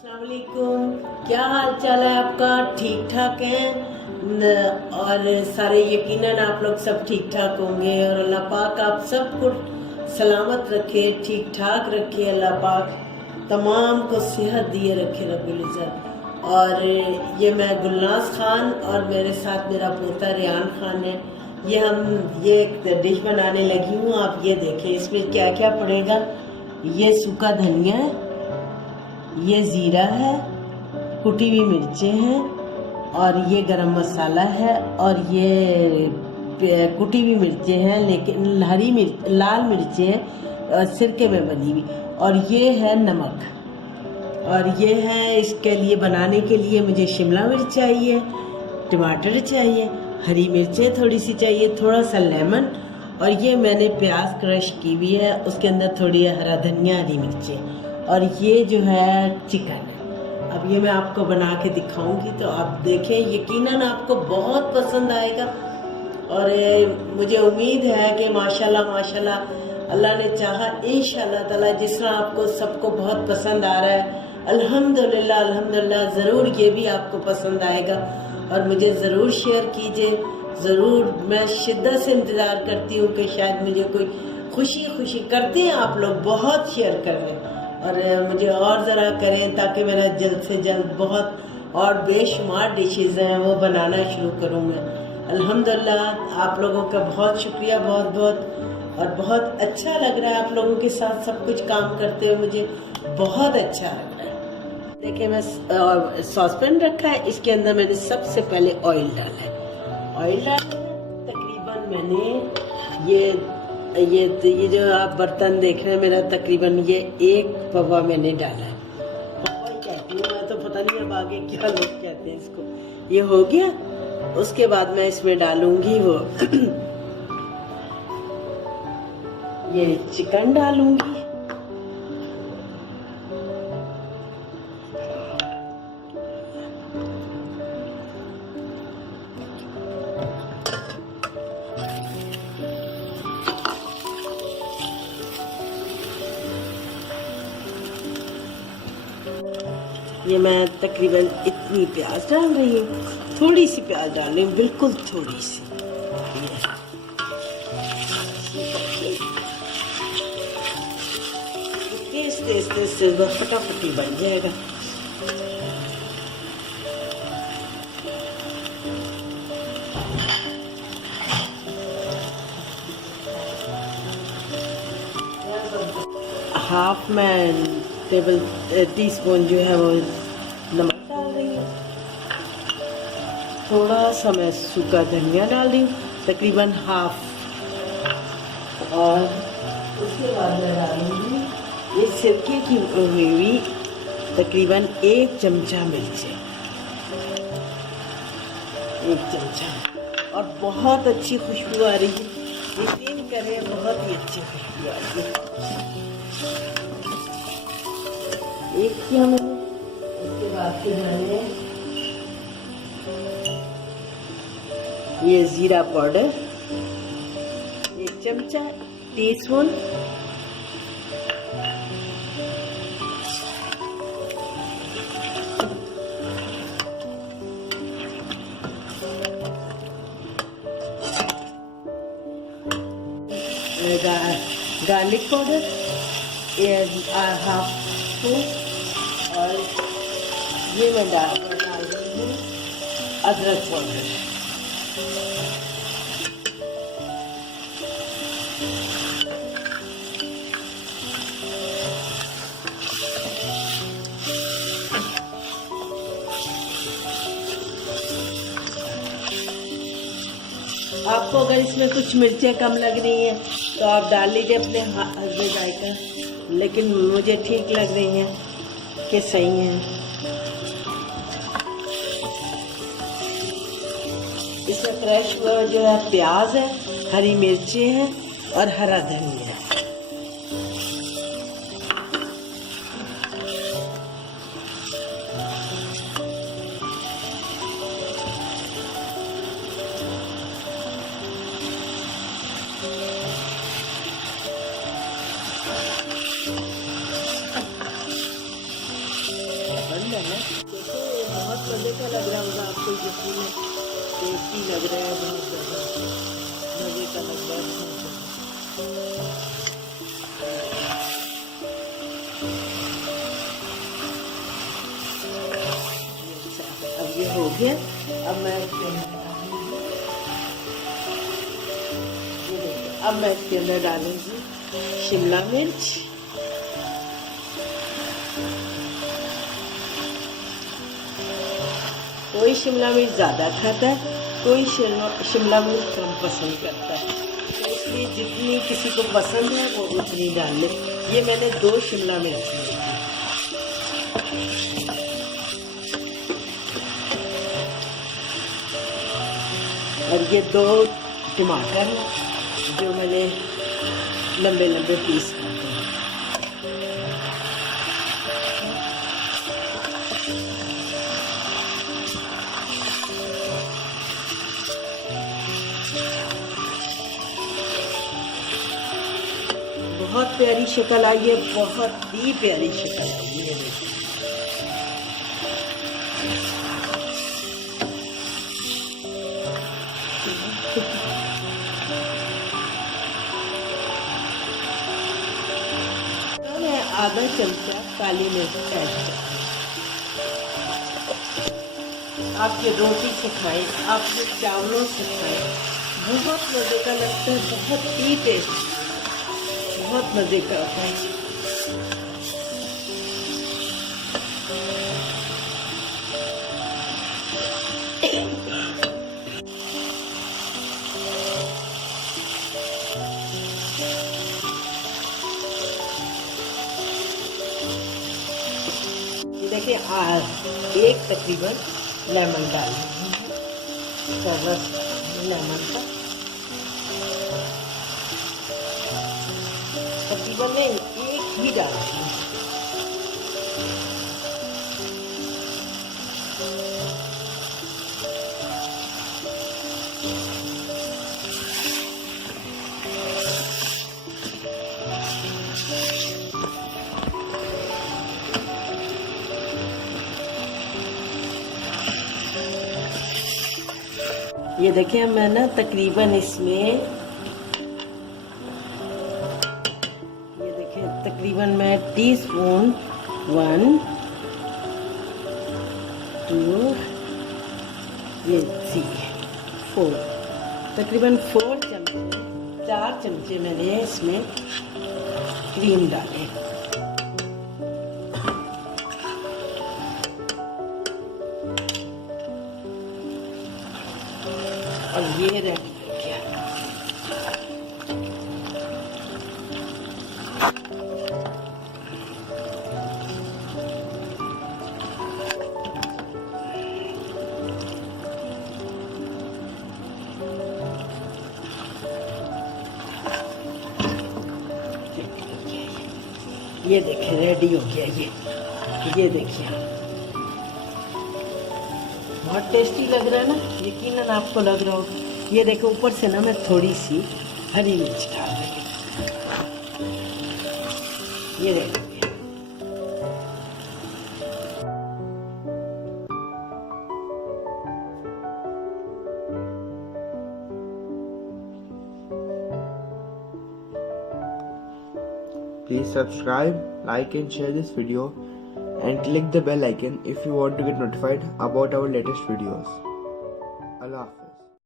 अस्सलाम वालेकुम। क्या हाल चाल है आपका? ठीक ठाक है और सारे यकीनन आप लोग सब ठीक ठाक होंगे और अल्लाह पाक आप सबको सलामत रखे, ठीक ठाक रखे। अल्लाह पाक तमाम को सेहत दिए रखे रब्बुल इज़्ज़त। और ये मैं गुलनाज खान और मेरे साथ मेरा पोता रियान खान है। ये एक डिश बनाने लगी हूँ। आप ये देखें इसमें क्या क्या पड़ेगा। ये सूखा धनिया है, ये ज़ीरा है, कुटी हुई मिर्चें हैं और ये गरम मसाला है और ये कुटी हुई मिर्चें हैं, लेकिन हरी मिर्च लाल मिर्चें हैं सिरके में बनी हुई, और ये है नमक। और ये है इसके लिए बनाने के लिए मुझे शिमला मिर्च चाहिए, टमाटर चाहिए, हरी मिर्चें थोड़ी सी चाहिए, थोड़ा सा लेमन, और ये मैंने प्याज क्रश की हुई है, उसके अंदर थोड़ी हरा धनिया, हरी मिर्चें, और ये जो है चिकन है। अब ये मैं आपको बना के दिखाऊंगी तो आप देखें, यकीनन आपको बहुत पसंद आएगा। और मुझे उम्मीद है कि माशाल्लाह माशाल्लाह अल्लाह ने चाहा इंशाल्लाह ताला जिस तरह आपको सबको बहुत पसंद आ रहा है, अल्हम्दुलिल्लाह अल्हम्दुलिल्लाह ज़रूर ये भी आपको पसंद आएगा। और मुझे ज़रूर शेयर कीजिए, ज़रूर। मैं शिद्दत से इंतज़ार करती हूँ कि शायद मुझे कोई खुशी करते हैं आप लोग, बहुत शेयर कर रहे हैं और मुझे और ज़रा करें ताकि मेरा जल्द से जल्द बहुत और बेशुमार डिशेज़ हैं वो बनाना शुरू करूँ मैं। अल्हम्दुलिल्लाह आप लोगों का बहुत शुक्रिया, बहुत बहुत। और बहुत अच्छा लग रहा है आप लोगों के साथ सब कुछ काम करते हुए, मुझे बहुत अच्छा लग रहा है। देखिए मैं सॉसपैन रखा है, इसके अंदर मैंने सबसे पहले ऑयल डाला है। ऑयल डाला है तकरीबन मैंने ये जो आप बर्तन देख रहे हैं मेरा, तकरीबन ये एक पवा मैंने डाला है। पवा ही कहती हूँ मैं तो, पता नहीं अब आगे क्या लोग कहते हैं इसको। ये हो गया। उसके बाद मैं इसमें डालूंगी वो ये चिकन डालूंगी। ये मैं तकरीबन इतनी प्याज डाल रही हूँ, थोड़ी सी प्याज डाल रही हूँ, बिल्कुल थोड़ी सी। इससे फटाफटी बन जाएगा। हाफ मैं टीस्पून जो है वो नमक डाल रही हूँ, थोड़ा सा मैं सूखा धनिया डाल रही हूँ, तकरीबन हाफ। और उसके बाद मैं डालूंगी ये सिरके की हुई तकरीबन 1 चमचा मिर्चें, 1 चमचा। और बहुत अच्छी खुशबू आ रही है, यकीन करें बहुत ही अच्छी खुशबू आ रही है। एक किया मैंने, उसके बाद फिर मैंने ये जीरा पाउडर 1 चमचा, teaspoon, garlic powder half spoon, और ये मैं डाल रही हूँ अदरक पाउडर। आपको अगर इसमें कुछ मिर्चें कम लग रही हैं तो आप डाल लीजिए अपने हस्बैंड जायका, लेकिन मुझे ठीक लग रही हैं कि सही हैं। इसमें फ्रेश जो है प्याज है, हरी मिर्चें हैं और हरा धनिया है। बंद है ना। देखो ये बहुत मजे का लग रहा होगा आपको, यकीन है टेस्टी लग रहा है, बहुत ज्यादा मजे का लग रहा है, अब ये हो गया। अब मैं इसके अंदर डालूंगी शिमला मिर्च, कोई शिमला मिर्च ज़्यादा खाता है, कोई शिमला मिर्च कम पसंद करता है, तो इसलिए जितनी किसी को पसंद है वो उतनी डाल ले। ये मैंने 2 शिमला मिर्च ली थी। और ये 2 टमाटर जो मैंने लंबे लंबे पीस काटे हैं। बहुत प्यारी शक्ल आई है, बहुत ही प्यारी शक्ल आई है। मैं आधा चमचा काली मिर्च ऐड करती हूँ। आप ये रोटी से खाएं, आप ये चावलों से खाएं, बहुत मजे का लगता है, बहुत ही टेस्टी, बहुत मजे का होता है। देखिए एक तकरीबन लेमन डालेंगे, रस लेमन का तकरीबन नहीं, एक ही डालेंगे। ये देखिए मैं ना तकरीबन इसमें, ये देखिए तकरीबन मैं टीस्पून 1 2 ये 4 तकरीबन 4 चमचे, 4 चमचे मैंने इसमें क्रीम डाले। और ये रेडी हो गया। ये देखिए रेडी हो गया। ये देखिए बहुत टेस्टी लग रहा है ना, यकीनन आपको लग रहा हो। ये देखो ऊपर से ना मैं थोड़ी सी हरी मिर्च डाल रही हूँ। ये देखो Please subscribe, like and share this video and click the bell icon if you want to get notified about our latest videos. Allah Hafiz.